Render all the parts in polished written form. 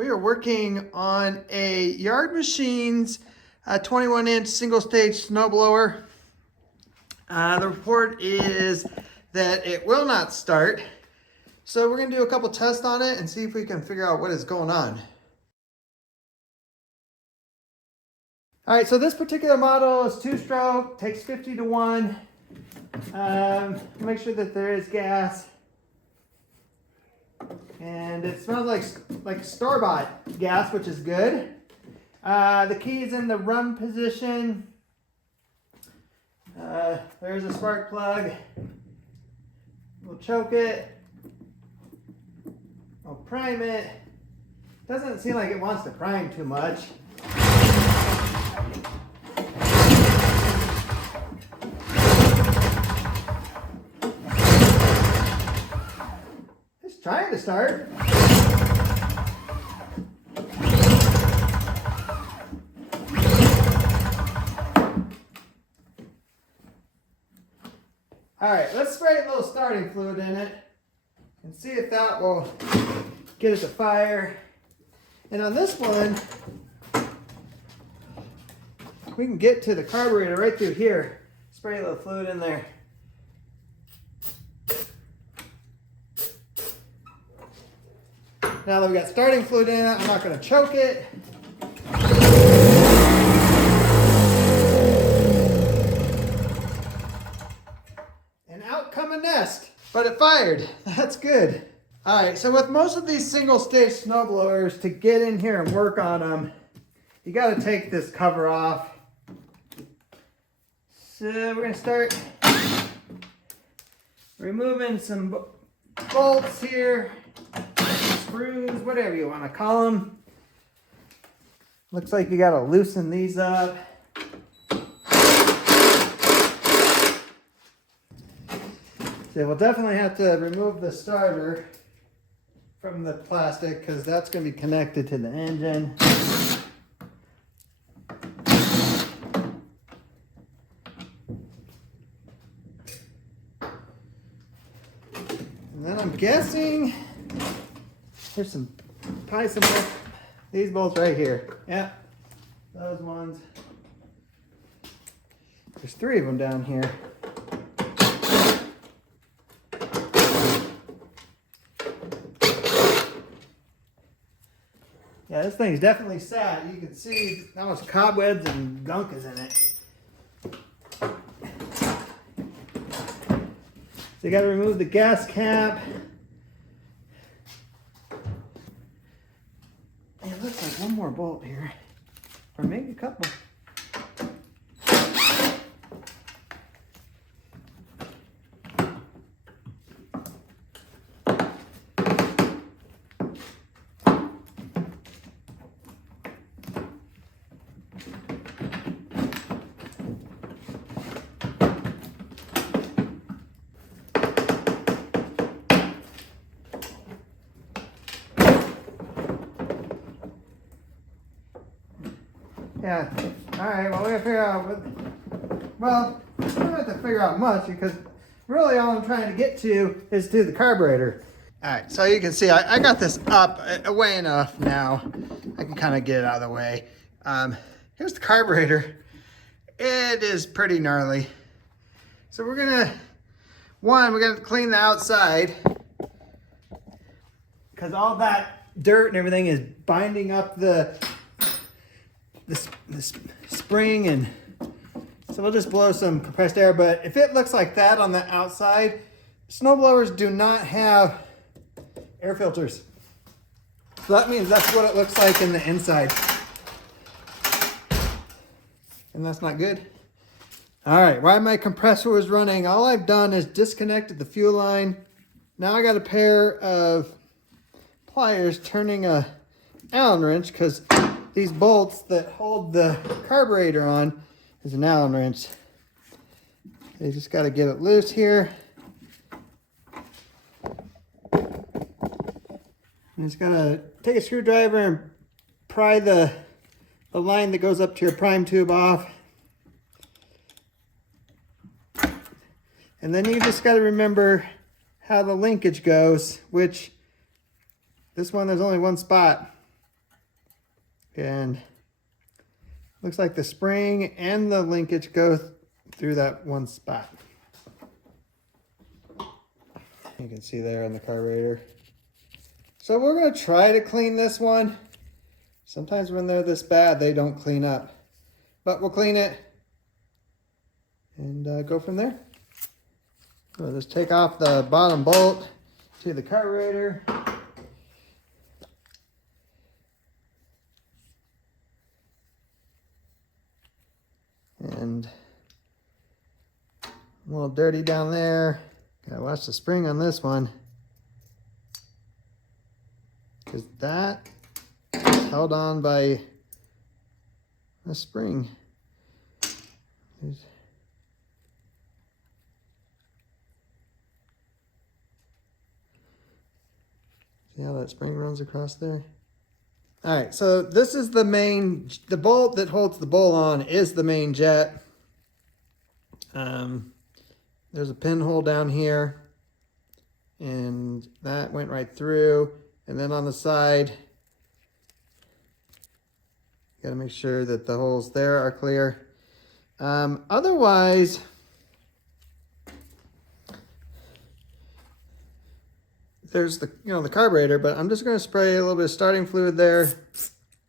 We are working on a Yard Machines 21-inch single-stage snowblower. The report is that it will not start. So we're going to do a couple tests on it and see if we can figure out what is going on. All right, so this particular model is 2-stroke, takes 50 to 1. Make sure that there is gas. And it smells like store-bought gas, which is good. The key is in the run position. There's a spark plug. We'll choke it. We'll prime it. Doesn't seem like it wants to prime too much. It's trying to start. All right, let's spray a little starting fluid in it and see if that will get it to fire. And on this one, we can get to the carburetor right through here. Spray a little fluid in there. Now that we got starting fluid in it, I'm not going to choke it. And out come a nest, but it fired. That's good. All right, so with most of these single-stage snowblowers, to get in here and work on them, you got to take this cover off. So we're going to start removing some bolts here, screws, whatever you want to call them. Looks like you got to loosen these up. So we'll definitely have to remove the starter from the plastic because that's going to be connected to the engine. And then I'm guessing there's probably some bolts, these bolts right here. Yeah, those ones. There's 3 of them down here. Yeah, this thing's definitely sat. You can see how much cobwebs and gunk is in it. So you got to remove the gas cap. And it looks like one more bolt here, or maybe a couple. Yeah, all right, well, we gotta figure out we don't have to figure out much because really all I'm trying to get to is to the carburetor. All right, so you can see I got this up way enough now. I can kind of get it out of the way. Here's the carburetor. It is pretty gnarly. So we're gonna clean the outside because all that dirt and everything is binding up the spring, and so we'll just blow some compressed air. But if it looks like that on the outside, snowblowers do not have air filters. So that means that's what it looks like in the inside. And that's not good. All right, while my compressor was running, all I've done is disconnected the fuel line. Now I got a pair of pliers turning a Allen wrench because these bolts that hold the carburetor on is an Allen wrench. You just got to get it loose here. You just got to take a screwdriver and pry the line that goes up to your prime tube off. And then you just got to remember how the linkage goes, which this one, there's only one spot. And looks like the spring and the linkage go through that one spot. You can see there on the carburetor. So we're going to try to clean this one. Sometimes when they're this bad, they don't clean up. But we'll clean it and go from there. So just take off the bottom bolt to the carburetor. And a little dirty down there. Gotta watch the spring on this one, because that is held on by a spring. See how that spring runs across there? All right, so this is the bolt that holds the bowl on is the main jet. There's a pinhole down here, and that went right through. And then on the side, you gotta make sure that the holes there are clear. Otherwise, there's the carburetor, but I'm just gonna spray a little bit of starting fluid there.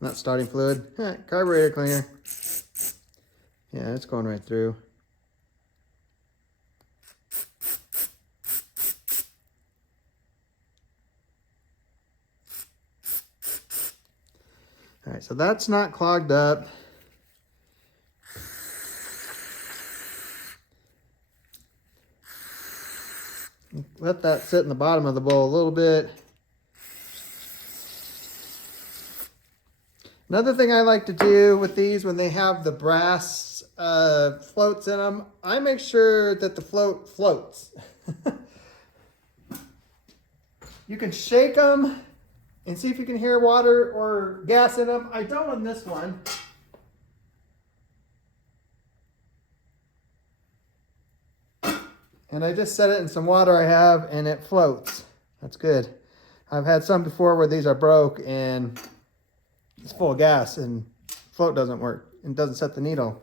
Not starting fluid, carburetor cleaner. Yeah, it's going right through. All right, so that's not clogged up. Let that sit in the bottom of the bowl a little bit. Another thing I like to do with these when they have the brass floats in them, I make sure that the float floats. You can shake them and see if you can hear water or gas in them. I don't on this one. And I just set it in some water I have and it floats. That's good. I've had some before where these are broke and it's full of gas and float doesn't work and doesn't set the needle.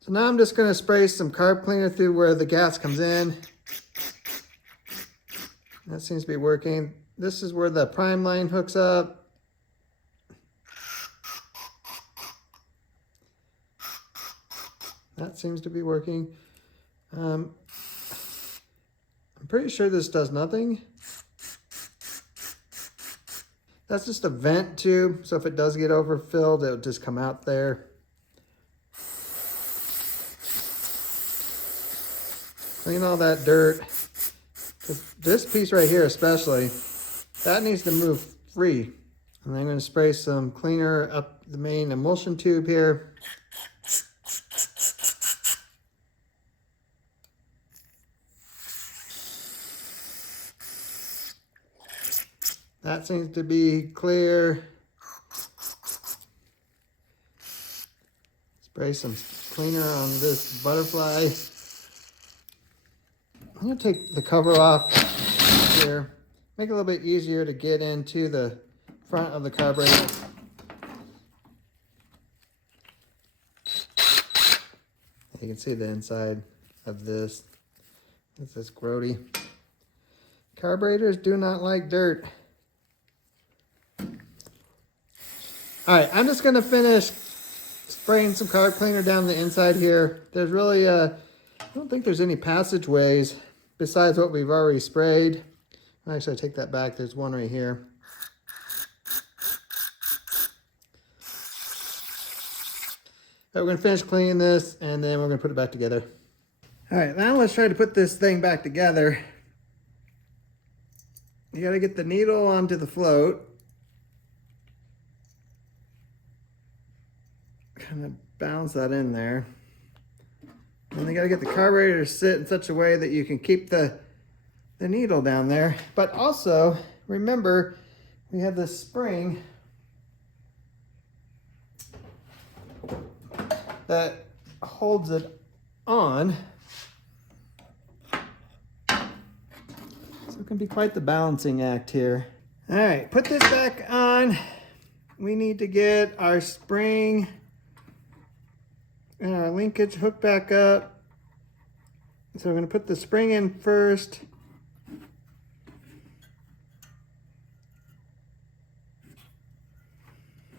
So now I'm just going to spray some carb cleaner through where the gas comes in. That seems to be working. This is where the prime line hooks up. That seems to be working. I'm pretty sure this does nothing. That's just a vent tube, so if it does get overfilled, it'll just come out there. Clean all that dirt. This piece right here especially, that needs to move free. And I'm going to spray some cleaner up the main emulsion tube here. That seems to be clear. Spray some cleaner on this butterfly. I'm going to take the cover off here. Make it a little bit easier to get into the front of the carburetor. You can see the inside of this. This is grody. Carburetors do not like dirt. All right, I'm just going to finish spraying some carb cleaner down the inside here. There's really, I don't think there's any passageways besides what we've already sprayed. Actually, I take that back. There's one right here. But we're going to finish cleaning this, and then we're going to put it back together. All right, now let's try to put this thing back together. You got to get the needle onto the float. Kind of bounce that in there. And you got to get the carburetor to sit in such a way that you can keep the needle down there. But also, remember, we have this spring that holds it on. So it can be quite the balancing act here. All right, put this back on. we need to get our spring and our linkage hooked back up. So we're going to put the spring in first.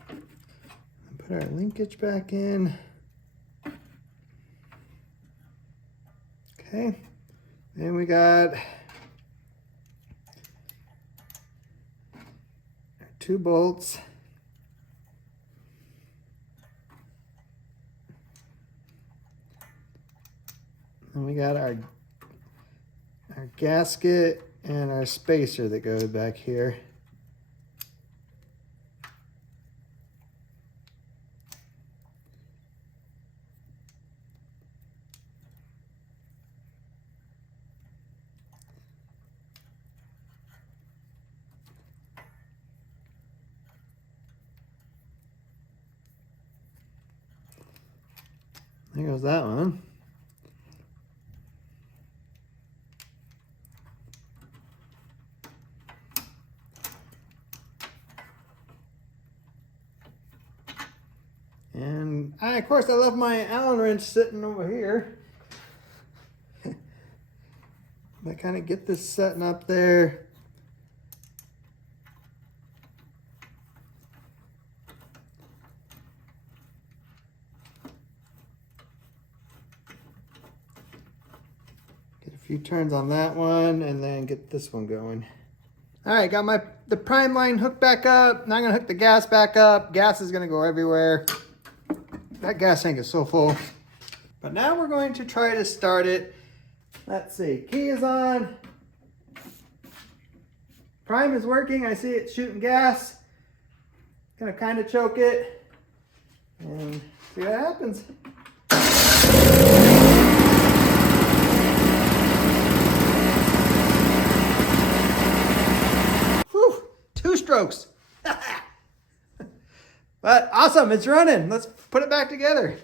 Put our linkage back in. Okay. Then we got our 2 bolts. And we got our gasket and our spacer that goes back here. There goes that one. And of course I left my Allen wrench sitting over here. I kind of get this setting up there. Get a few turns on that one and then get this one going. All right, got the prime line hooked back up. Now I'm gonna hook the gas back up. Gas is gonna go everywhere. That gas tank is so full. But now we're going to try to start it. Let's see, key is on. Prime is working, I see it shooting gas. Gonna kind of choke it and see what happens. Whew, 2 strokes. But awesome, it's running. Let's put it back together.